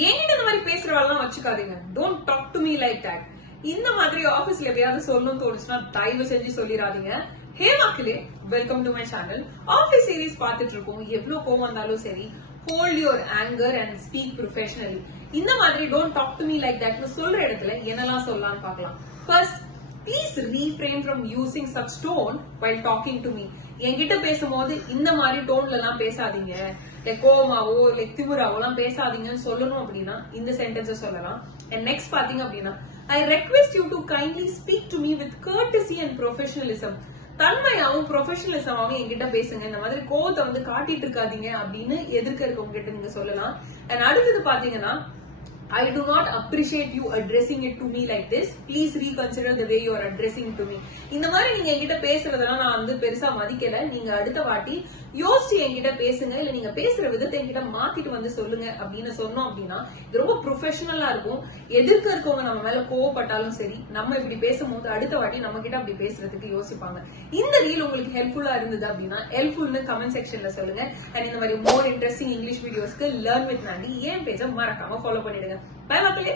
என்கிட்ட இந்த மாதிரி பேசுறவாள்லாம் வச்சுக்காதீங்க. Don't talk to me like that. இந்த மாதிரி ஆபீஸ்ல எப்பயாவது சொல்லணும்னு தோணுச்சுன்னா தயவு செஞ்சு சொல்லிடாதீங்க. ஹே மக்களே, welcome to my channel. Office series பார்த்துட்டு இருக்கோம். எவ்வளவு கோவம் வந்தாலும் சரி, hold your anger and speak professionally. இந்த மாதிரி don't talk to me like that சொல்ற இடத்துல என்னெல்லாம் சொல்லலாம்னு பார்க்கலாம். First, please refrain from using such tone while talking to me. என்கிட்ட பேசும்போது இந்த மாதிரி டோன்ல எல்லாம் பேசாதீங்க, கோமாவோ திமுறாவோ எல்லாம் பேசாதீங்கன்னு சொல்லணும் அப்படின்னா இந்த சென்டென்ஸை சொல்லலாம். அண்ட் நெக்ஸ்ட் பாத்தீங்க அப்படின்னா, I request you to kindly speak to me with courtesy and professionalism. தன்மையாவும் ப்ரொஃபஷனலிசமாவும் என்கிட்ட பேசுங்க. இந்த மாதிரி கோவத்தை வந்து காட்டிட்டு இருக்காதீங்க அப்படின்னு எதிர்க்க இருக்கவங்க கிட்ட நீங்க சொல்லலாம். அண்ட் அடுத்தது பாத்தீங்கன்னா, I do not appreciate you addressing it to me like this. Please reconsider the way you are addressing it to me. இந்த மாதிரி நீங்க என்கிட்ட பேசுறதெல்லாம் நான் வந்து பெருசா மதிக்கல. நீங்க அடுத்த வாட்டி யோசிச்சு என்கிட்ட பேசுங்க, இல்ல நீங்க பேசுற விதத்தை என்கிட்ட மாத்திட்டு வந்து சொல்லுங்க அப்படின்னு சொன்னோம் அப்படின்னா இது ரொம்ப ப்ரொஃபஷனலா இருக்கும். எதிர்க்க இருக்கவங்க நம்ம மேல கோவப்பட்டாலும் சரி, நம்ம இப்படி பேசும்போது அடுத்த வாட்டி நம்ம கிட்ட அப்படி பேசுறதுக்கு யோசிப்பாங்க. இந்த ரீல் உங்களுக்கு ஹெல்ப்ஃபுல்லா இருந்தது அப்படின்னா ஹெல்ப்ஃபுல்னு கமெண்ட் செக்ஷன்ல சொல்லுங்க. அண்ட் இந்த மாதிரி மோர் இன்ட்ரெஸ்டிங் இங்கிலீஷ் வீடியோஸ்க்கு லேர்ன் வித் நாண்டி என் பேஜை மறக்காம ஃபாலோ பண்ணிடுங்க. Bye, மக்களே.